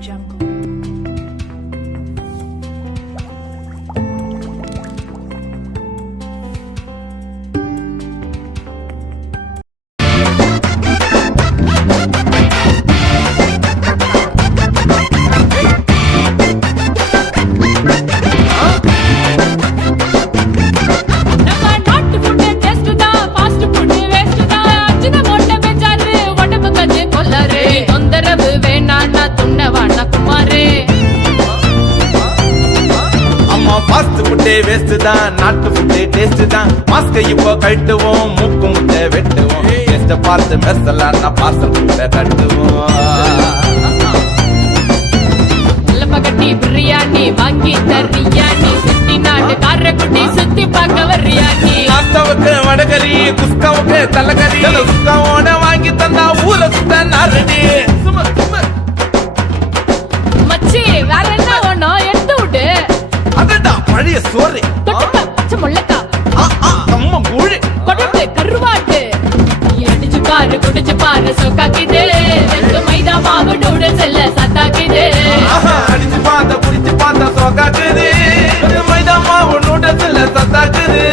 Jungle. Waste தான் நாட்டு ஃபுட்டே taste தான் மாஸ்கை இப்போ கட்டுவோம் மூக்கு முட்டை வெட்டுவோம் டேஸ்ட பார்த்து மெசலாம் நான் பார்சல் கூட கட்டுவோம் கட்டி பிரியாணி வாங்கி தரியாணி சிட்டி நாட்டு காரக்குட்டி சுத்தி பார்க்க வரியாணி நாஸ்தாவுக்கு வடகரி குஸ்காவுக்கு தலைகறி குஸ்காவோட வாங்கி தந்தா ஊர சுத்த நாரடி மச்சி வேற என்ன ஒண்ணும் எடுத்து விடு அதடா பழைய சோறு பச்சை முள்ளக்கா அம்மா கூழு கொடம்பு கருவாட்டு அடிச்சு பாரு குடிச்சு பாரு சோக்காக்கிது வெந்து மைதா மாவு நூடுல்ஸ் இல்ல சத்தாக்கிது அடிச்சு பார்த்தா குடிச்சு பார்த்தா சோக்காக்குது மைதா மாவு நூடுல்ஸ் இல்ல சத்தாக்குது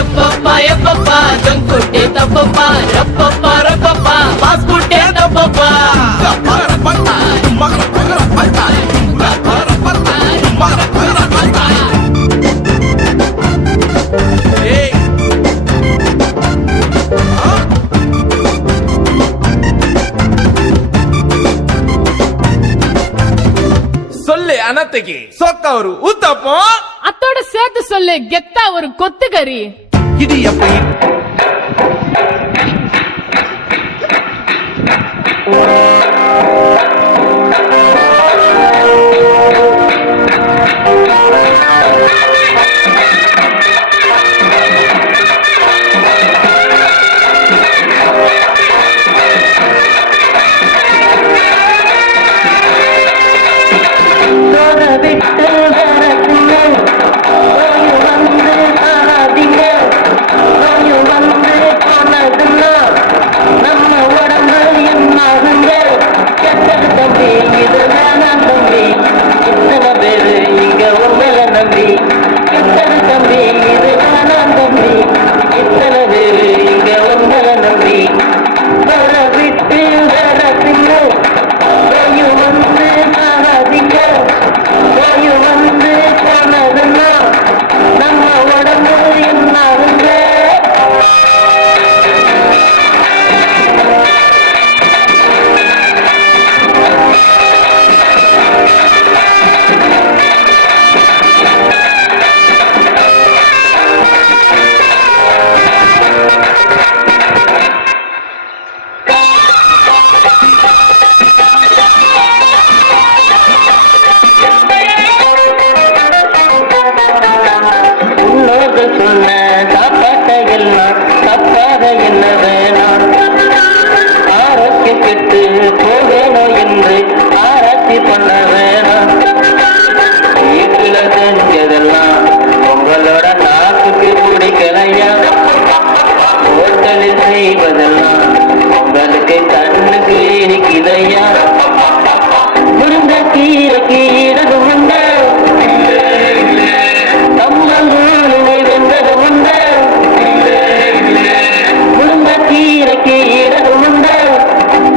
எப்பப்பா எப்பப்பா ஜங்க் ஃபுட்டே தப்பப்பா ரப்பப்பா ரப்பப்பா ஃபாஸ்ட் ஃபுட்டே தப்பப்பா சொல்லு அனத்தைக்கு சொக்கா ஒரு ஊத்தப்பம் அத்தோட சேர்த்து சொல்லு கெத்தா ஒரு கொத்து கறி இடியப்ப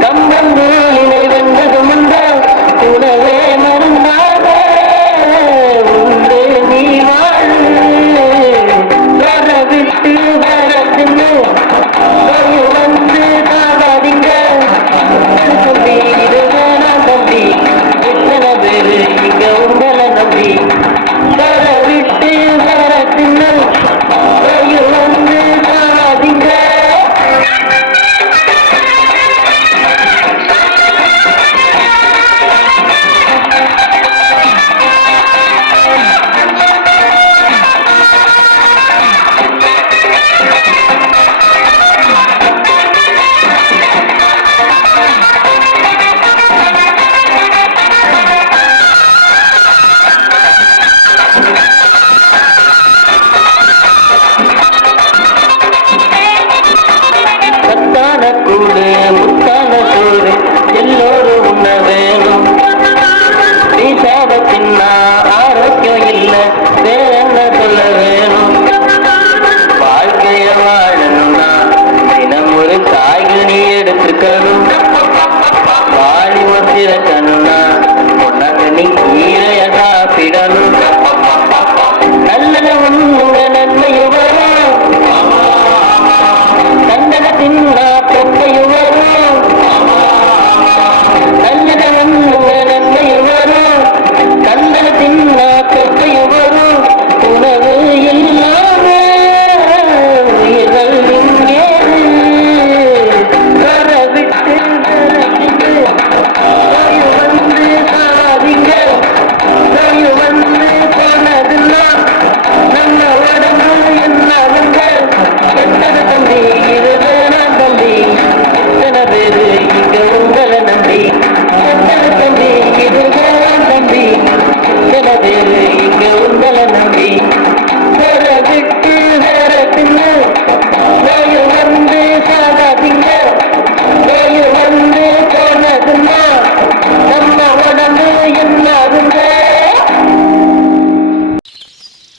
கம்பங்கூலினை வென்றதும் உண்டு உணவே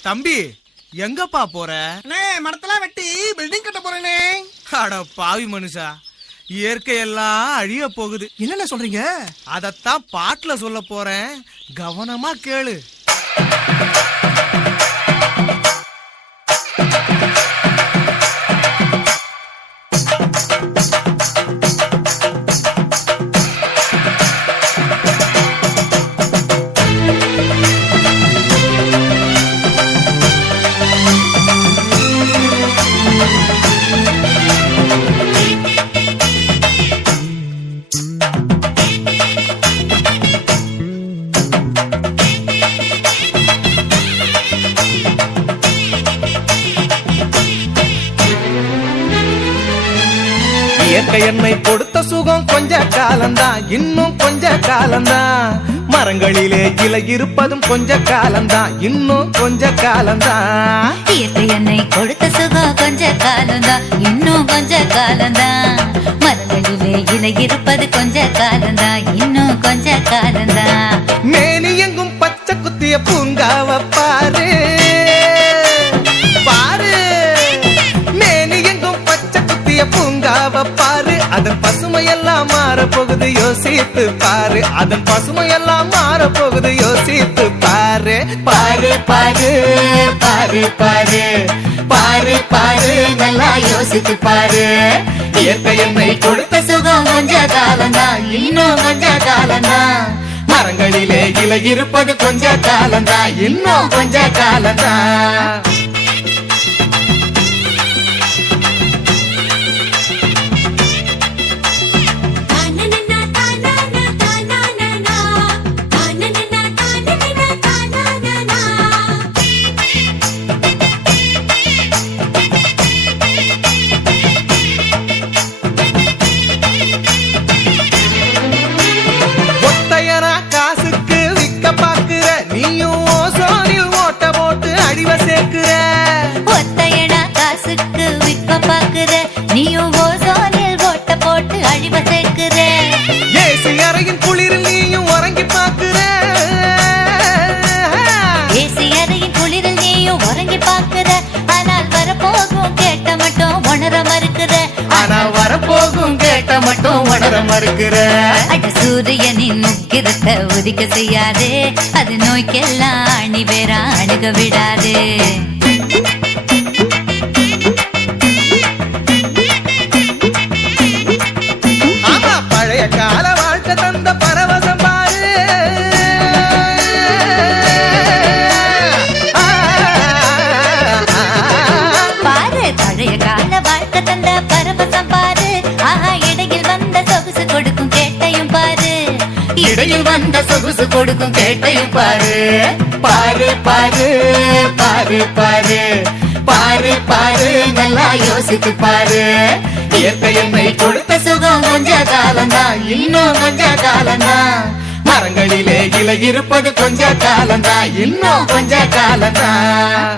தம்பி எங்கப்பா போற? மரத்தெல்லாம் வெட்டி பில்டிங் கட்ட போறேனே. அட பாவி மனுஷா, இயற்கையெல்லாம் அழிய போகுது. என்னென்ன சொல்றீங்க? அதத்தான் பாட்டுல சொல்ல போறேன், கவனமா கேளு. இயற்கை என்னை கொடுத்த சுகம் கொஞ்ச காலம்தான், இன்னும் கொஞ்ச காலம்தான். மரங்களிலே கிளை இருப்பதும் கொஞ்ச காலம்தான், இன்னும் கொஞ்ச காலம்தான். இயற்கை என்னை கொடுத்த சுகம் கொஞ்ச காலம்தான், இன்னும் கொஞ்ச காலம்தான். மரங்களிலே இலை இருப்பது கொஞ்ச காலம்தான், இன்னும் கொஞ்ச காலம்தான். மேனி எங்கும் பச்சை குத்திய பூங்காவ பாரு பாரு, மேனி எங்கும் பச்சை குத்திய பூங்காவ பாரு. அதன் பசுமையெல்லாம் மாற போகுது, யோசித்து பாரு. அதன் பசுமையெல்லாம் மாற போகுது, யோசித்து பாரு. பாரு பாரு பாரு பாரு பாரு பாரு, நல்லா யோசித்து பாரு. இயற்கை என்னை கொடுத்த சுகம் கொஞ்ச காலம்தான், இன்னும் கொஞ்ச காலம்தான். மரங்களிலே இலை இருப்பது கொஞ்ச காலம்தான், இன்னும் கொஞ்ச காலம்தான். ஒத்தையடா காசுக்கு விற்க பாக்குற, நீயும் ஓசோனில் ஓட்ட போட்டு அழிவ சேர்க்கிற. ஏசி அறையின் குளிரில் நீயும் உறங்கி பாக்குற, ஏசி அறையின் குளிரில் நீயும் உறங்கி பாக்குற. ஆனால் வரப்போகும் கேட்ட மட்டும் உணர மறுக்கிற. ஆனா வரப்போகும் கேட்ட மட்டும் உணர மறுக்கிற. அட சூரியனின் முக்கிரத்தை உதிக்க செய்யாதே, அது நோய்க்கெல்லாம் அணி வேற அணுக விடாதே. ஆமா, பழைய கால வாழ்க்கை தந்த பரவசம் பாரு. பாரு பழைய கால வாழ்க்கை தந்த பரவசம் பாரு. ஆஹா, இடையில் வந்த சொகுசு கொடுக்கும் கேட்டையும் பாரு. இடையில் வந்த சொகுசு கொடுக்கும் கேட்டையும் பாரு. பாரு பாரு பாரு பாரு பாரு பாரு, நல்லா யோசித்து பாரு. இயற்கை என்னை கொடுத்த சுகம் கொஞ்ச காலம்தான், இன்னும் கொஞ்ச காலம்தான். மரங்களிலே இலை இருப்பது கொஞ்ச காலம்தான், இன்னும் கொஞ்ச காலம்தான்.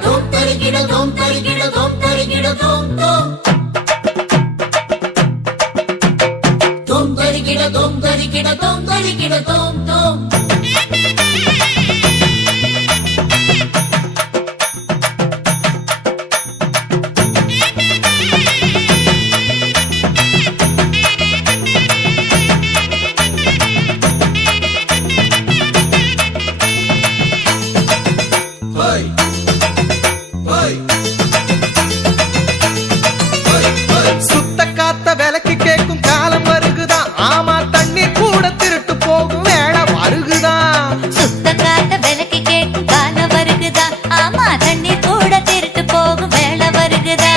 சுத்த காத்த விலைக்கு கேட்கும் காலம் வருகுதான். ஆமா, தண்ணி கூட திருட்டு போகும் வேலை வருகுதான். சுத்த காத்த விலைக்கு கேட்கும் காலம் வருகுதா. ஆமா, தண்ணீர் கூட திருட்டு போகும் வேலை வருகுதா.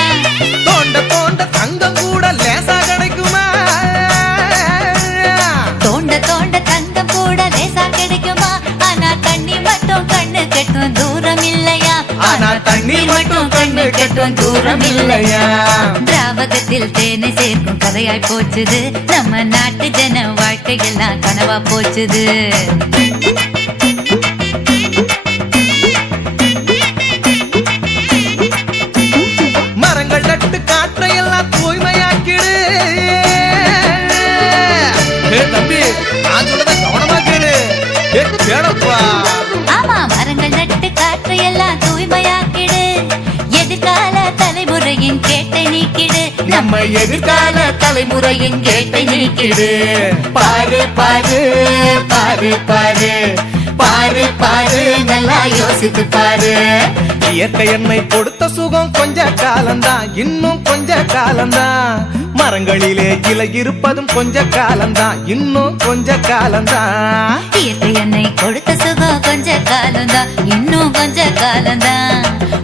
தோண்ட தோண்ட தங்கம் கூட லேசா கிடைக்குமா? தோண்ட தோண்ட தங்கம் கூட லேசா கிடைக்குமா? ஆனா தண்ணி மட்டும் கண்ணு கெட்டும் தூரம் இல்லையா? ஆனா தண்ணி மட்டும் கண்ணு கெட்டும் தூரம் இல்லையா? திராவகத்தில் தேனை சேர்க்கும் கதையாய் போச்சுது. நம்ம நாட்டு ஜன வாழ்க்கையெல்லாம் கனவா போச்சுது. மரங்கள் நட்டு காற்றையெல்லாம் தூய்மையாக்கிடு. தம்பி, நான் சொல்றத கவனமா கேளு. கேளப்பா. ஆமா, மரங்கள் நட்டு காற்றையெல்லாம் தூய்மையாக்க நம்ம எதிர்கால தலைமுறையின் கேட்டை நீக்கிடு பாரு பாரு பாரு பாரு பாரு பாரு நல்லா யோசித்து பாரு இயற்கை என்னை கொடுத்த சுகம் கொஞ்ச காலம்தான் இன்னும் கொஞ்ச காலம்தான் மரங்களிலே இலை இருப்பதும் கொஞ்ச காலம்தான் இன்னும் கொஞ்ச காலம்தான் இயற்கை என்னை கொடுத்த சுகம் கொஞ்ச காலம்தான் இன்னும் கொஞ்ச காலம்தான்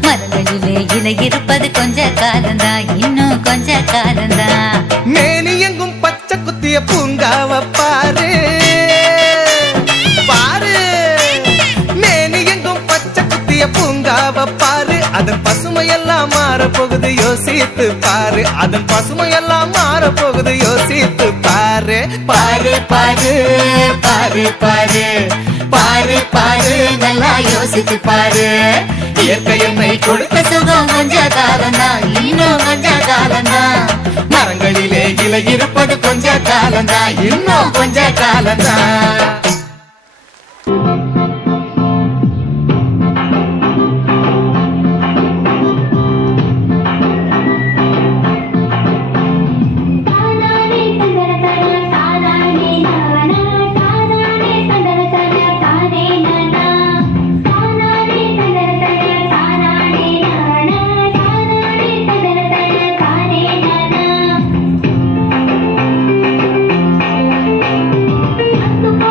மரங்களிலே இலை இருப்பது கொஞ்ச காலம்தான் இன்னும் கொஞ்ச காலம்தான் மேனி எங்கும் பச்சை குத்திய பூங்காவ பாரு பாரு மேனி எங்கும் பச்சை குத்திய பூங்காவ பாரு அதன் பசுமையெல்லாம் மாற போகுது யோசித்து பாரு அதன் பசுமையெல்லாம் மாற போகுது யோசித்து பாரு பாரு பாரு பாரு பாரு பாரு பாரு நல்லா யோசித்து பாரு இயற்கை என்னை கொடுத்த சுகம் கொஞ்ச காலம்தான் இன்னும் கொஞ்ச காலம்தான் மரங்களிலே இலை இருப்பது கொஞ்ச காலம்தான் இன்னும் கொஞ்ச காலம்தான் Thank you.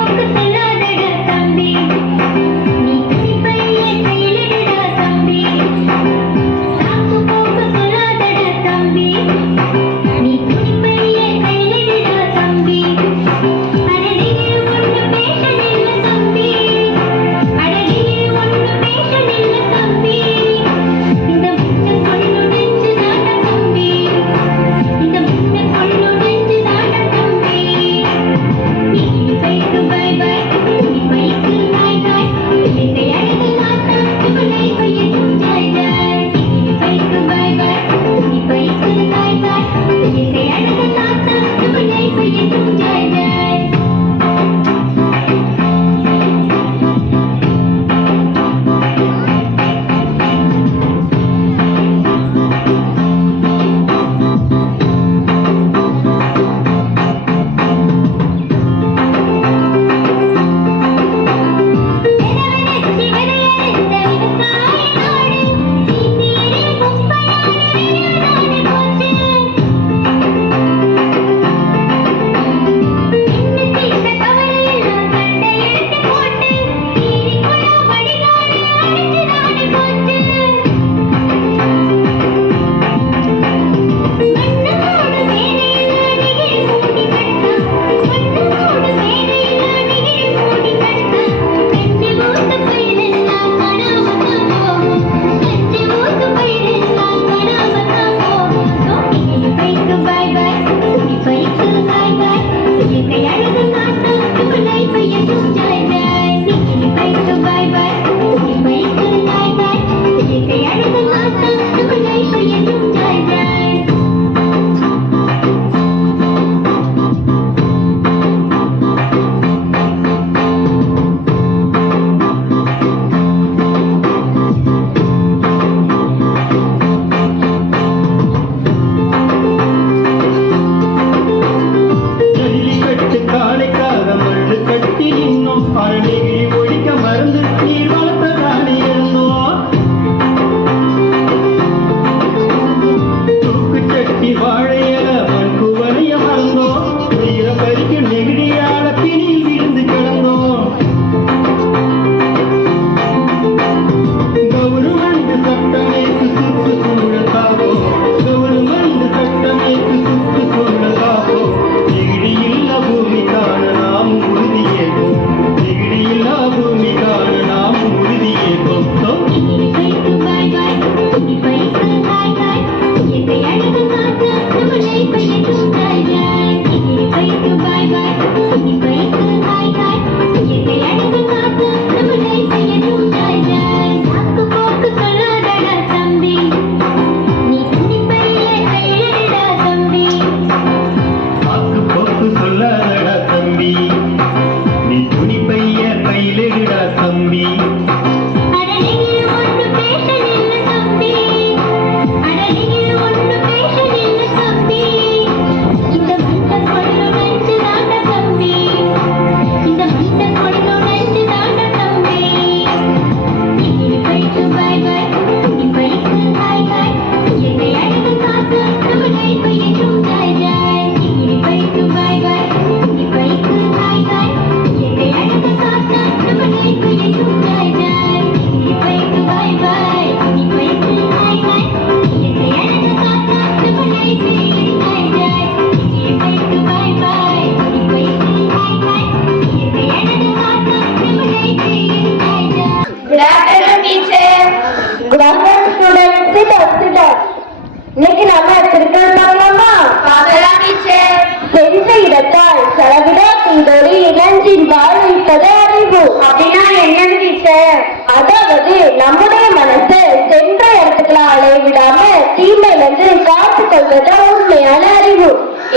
அதாவது நம்முடைய மனசை சென்ற இடத்துக்குலாம் அலைய விடாம தீமையில இருந்து காத்துக் கொள்வதுதான் உண்மையான அறிவு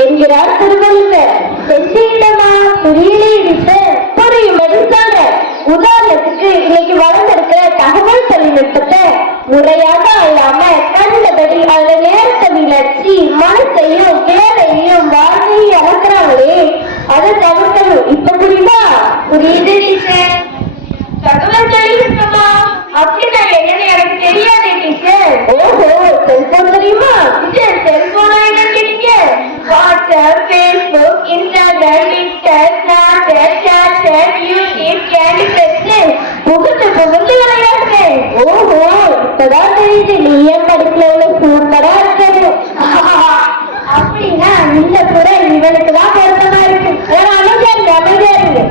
என்கிறார் திருவள்ளுவர். செஞ்சிட்டமா புரியல புரியும்படி சொல்ற. உதாரணத்துக்கு இன்னைக்கு வளர்ந்திருக்கிற தகவல் தொழில்நுட்பத்தை முறையாக அல்லாம கண்டபடி அதுல நேரத்தை விளச்சி மனசையும் வேலையையும் வாழ்க்கையும் அளக்குறாங்களே அதை தவிர்க்கணும். இப்ப புரியுமா? புரியுது டீச்சர். தகவல் தொழில்நுட்பமா அப்படின்னா என்னன்னு எனக்கு தெரியாது டீச்சர். ஓஹோ, செல்போன் தெரியுமா? டீச்சர் செல்போனா என்ன கேட்டீங்க? WhatsApp, Facebook, Instagram, Twitter, Snapchat, ShareChat, YouTube, candy crush புகுந்து விளையாடுங்க. ஓஹோ, இப்பதான் தெரியுது நீ ஏன் படிப்புல எவ்வளவு சூப்பரா இருக்கிறது. அப்படின்னா இந்த குறை இவனுக்குதான் பொருத்தமா இருக்கு. அமைதியா இருங்க.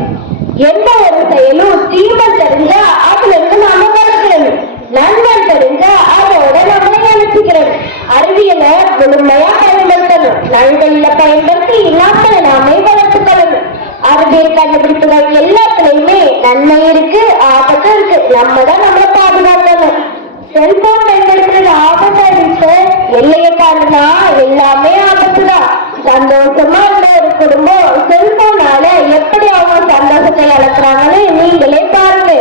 எந்த ஒரு செயலும் தீமை தெரிஞ்சா அதுல இருந்து நாம வளர்க்கிறது, நண்பன் தெரிஞ்சா அதோட நம்மளை நினைச்சுக்கிறது. அறிவியலை முழுமையா பயன்படுத்தணும், நல்வழியில பயன்படுத்தி நம்மளை நாமே வளர்த்துக்கணும். அறிவியல் கண்டுபிடிப்புகள் எல்லாத்துலயுமே நன்மை இருக்கு, ஆபத்து இருக்கு. நம்ம தான் நம்மளை பாதுகாக்கணும். செல்போன் பயன்படுத்துறது ஆபத்தா இருக்கு, எல்லையை தாண்டினா எல்லாமே ஆபத்துதான். சந்தோஷமா இருந்த ஒரு குடும்பம் செல்போனால எப்படி அவங்க சந்தோஷத்தை இழக்கிறாங்கன்னு நீங்களே பாருங்க.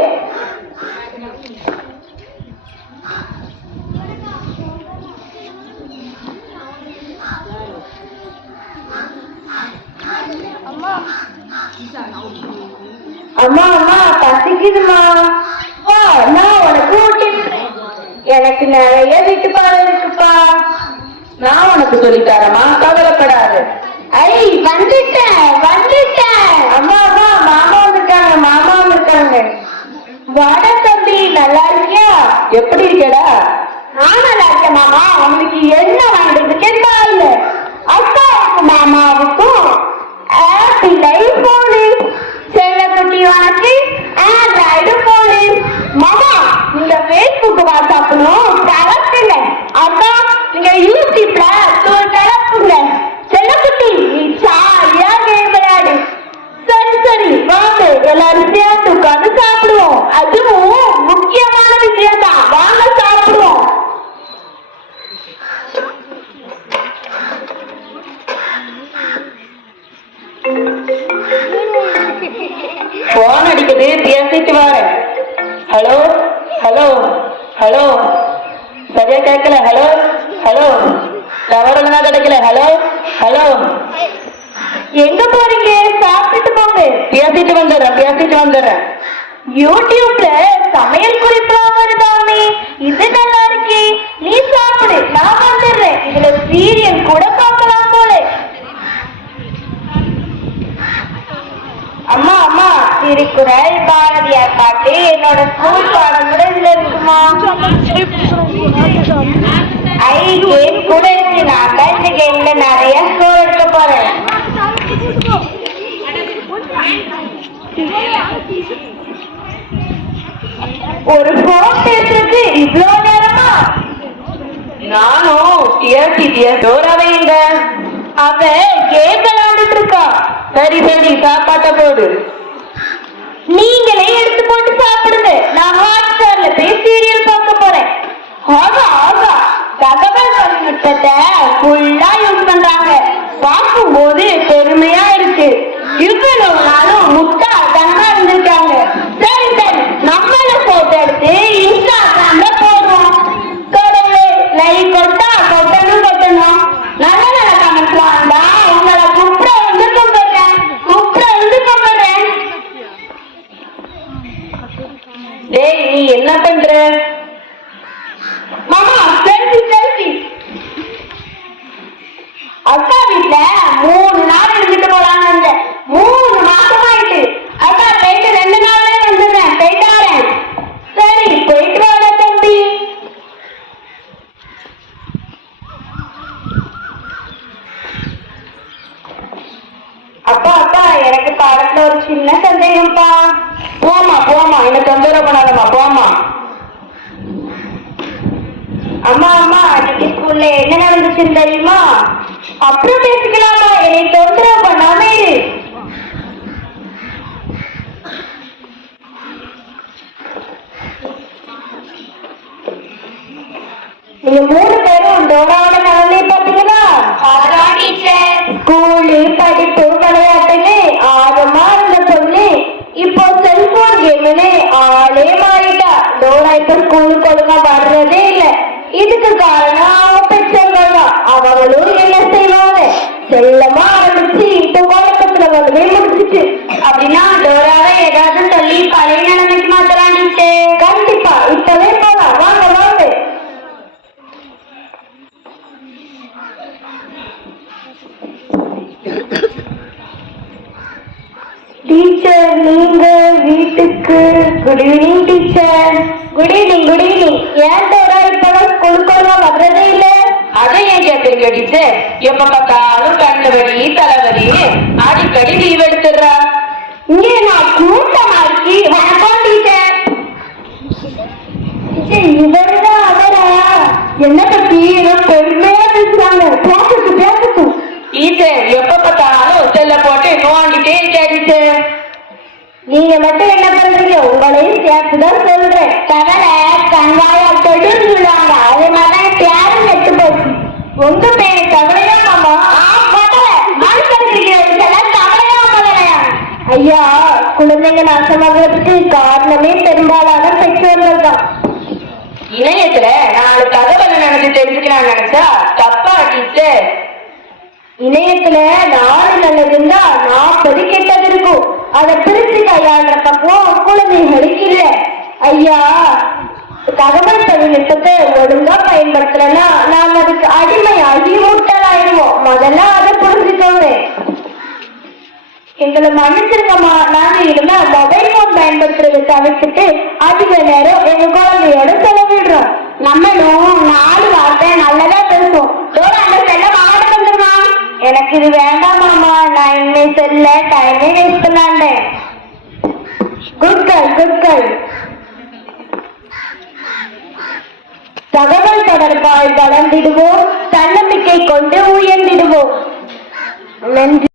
அம்மா அம்மா பசிக்குதுமா, வா நான் உனக்கு ஊட்டிடுறேன். எனக்கு நிறைய வீட்டு பாடம் இருக்குப்பா. நான் உனக்கு சொல்லித்தரமா, கவலைப்படாது. ஐ வந்துட்டேன். அம்மா அம்மா மாமா வந்திருக்காங்க. வாட தம்பி, நல்லா இருக்கியா? எப்படி இருக்கடா? நான் நல்லா இருக்கேன் மாமா. உங்களுக்கு என்ன வாங்கிட்டு கேட்பாங்க? அக்காவுக்கும் மாமாவுக்கும் ஆப்பிள் ஐபோனு, செல்லக்குட்டி உனக்கு ஆண்ட்ராய்டு போனு. மாமா இந்த பேஸ்புக் வாட்ஸ்அப்னும் கலப்புங்க. அக்கா நீங்க யூடியூப்ல கலப்புங்க. செல்லக்குட்டி நீ ஜாலியா கேம் விளையாடு. சரி வாங்க எல்லாரும் சேர்ந்து உட்காந்து சாப்பிடுவோம். அதுவும் முக்கியமான விஷயம் தான், வாங்க சாப்பிடுவோம். போன் அடிக்குது, பேசிட்டு வரேன். ஹலோ ஹலோ ஹலோ, சரியா கேட்கல. ஹலோ ஹலோ, டவர்ல கிடைக்கல. ஹலோ ஹலோ, எங்க போறீங்க? சாப்பிட்டு போங்க. பேசிட்டு வந்துடுறேன். யூடியூப்ல சமையல் குறிப்பெல்லாம் வருதாமே, இது நல்லா இருக்கே. நீ சாப்பிடு, நான் வந்துடுறேன். இதுல சீரியல் கூட பார்க்கலாம் போல. அம்மா அம்மா, திருக்குறள், பாரதியார் பாட்டு, என்னோட ஸ்கூல் பாடம் கூட இதுல இருக்குமா? கேம் கூட இருக்கு. நான் தான் இந்த கேம்ல நிறைய ஸ்கோர் எடுக்க போறேன். ஒரு போன் பேசுறது இவ்வளவு நேரமா? நானும் வைங்க. அவ கேம் விளையாண்டுட்டு இருக்கா. சரி சாப்பாட்ட போடு. நீங்களே எடுத்து போட்டு சாப்பிடுங்க. நான் ஹாட்ஸ்டார்ல போய் சீரியல் பார்க்க போறேன். தகவல் தொழில்நுட்பத்தை ஃபுல்லா யூஸ் பண்றாங்க. பார்க்கும்போது பெருமையா இருக்கு. இவ்வளவு நாளும் முட்டாள்தனமா இருந்திருக்காங்க. சரி நம்மள போட்டோ எடுத்து இன்ஸ்டாகிராம்ல போடுறோம். கடவுளே, லைக் கொட்டணும். நல்ல நல்ல கமெண்ட்லாம் வந்தா உங்களை குப்புற வந்து கும்பிடுறேன். டேய் நீ என்ன பண்ற? மாமா செல்ஃபி. அக்கா வீட்டுல 3 நாள் இருந்துட்டு போலான்னு 3 மாசம் ஆயிட்டு. அக்கா போயிட்டு 2 நாள்ல வந்துடுறேன். போயிட்டாரேன். சரி போயிட்டு வாடா தம்பி. அப்பா எனக்கு பாடத்துல ஒரு சின்ன சந்தேகம்ப்பா. போமா என்ன தொந்தரவு பண்ணாதம்மா, போமா. அம்மா அன்னைக்கு ஸ்கூல்ல என்ன நடந்துச்சுன்னு தெரியுமா? அப்புறம் பேசிக்கலாமா, என்னை தொந்தரவு பண்ணாம இரு. நீங்க 3 பேரும் டோராவோட நிலைமை பாத்தீங்களா? ஸ்கூலு, படிப்பு, விளையாட்டுன்னு ஆர்வமா இருந்த பொண்ணு இப்போ செல்போன் கேம்னு ஆளே மாறிட்டா. டோரா இப்ப ஸ்கூலுக்கு ஒழுங்கா வர்றதே இல்ல. இதுக்கு காரணம் அவங்க பெற்றோர்கள் தான். அவங்களும் என்ன செய்வாங்க, செல்லமா ஆரம்பிச்சு இப்ப குழப்பத்துல கொண்டு முடிச்சிட்டு. அப்படின்னா டோராவை ஏதாவது சொல்லி பழைய நிலைமைக்கு மாத்தலாம் டீச்சர். கண்டிப்பா இப்பவே போலாம், வாங்க வாங்க. டீச்சர் நீங்க வீட்டுக்கு. Good evening teacher. Good evening good evening. ஏன் டோரா இப்பதான் ஸ்கூலுக்கு வர்றதே இல்ல? அதை ஏன் கேட்குறீங்க டீச்சர்? எப்ப பார்த்தாலும் கண்ணு வலி தலைவலி அடிக்கடி லீவ் எடுத்துடுறா. இங்கே நான் கூட்டமா இருக்கி. வணக்கம் டீச்சர். இவருதான் அவரா? என்ன பத்தி பெருமையா பேசுறாங்க. பேசட்டும். டீச்சர் எப்ப பார்த்தாலும் செல்ல போட்டு நோண்டிட்டே இருக்கா டீச்சர். நீங்க மட்டும் என்ன பண்றீங்க? உங்களையும் சேர்த்துதான் சொல்றேன். தவளை கங்காயம் தொழில் சொல்லுவாங்க. அதே மாதிரிதான் பேரும் கெட்டு போச்சு. உங்க பேரு தவளையா மாமா? ஐயா, குழந்தைங்க நாசமாகிறதுக்கு காரணமே பெரும்பாலான பெற்றோர்கள் தான். இணையத்துல 4 தகவல் நினைச்சு தெரிஞ்சுக்கலாம் நினைச்சா தப்பா டீச்சர். இணையத்துல 4 நல்லது இருந்தா 40 கெட்டது இருக்கும். அதை பிரிச்சு கையாளுற பக்கம் குழந்தைகளுக்கு இல்ல. ஐயா, தகவல் தொழில்நுட்பத்தை ஒழுங்கா பயன்படுத்தலன்னா நாம அதுக்கு அடிமையாகி முட்டலாயிடுவோம். முதல்ல அதை புரிஞ்சுக்கோங்க. எங்களை மன்னிச்சிருக்கமா, நாங்க இனிமே மொபைல் போன் பயன்படுத்துறதை தவிர்த்துட்டு அதிக நேரம் எங்க குழந்தையோட செலவிடுறோம். நம்மளும் 4 வார்த்தை நல்லதா பேசுவோம். எனக்கு இது வேண்டாம் மாமா, நான் இனிமே செல்ல டைமே வேஸ்ட் பண்ணாண்டேன். Good girl. தகவல் தொடர்பால் வளர்ந்திடுவோம், தன்னம்பிக்கை கொண்டு உயர்ந்திடுவோம். நன்றி.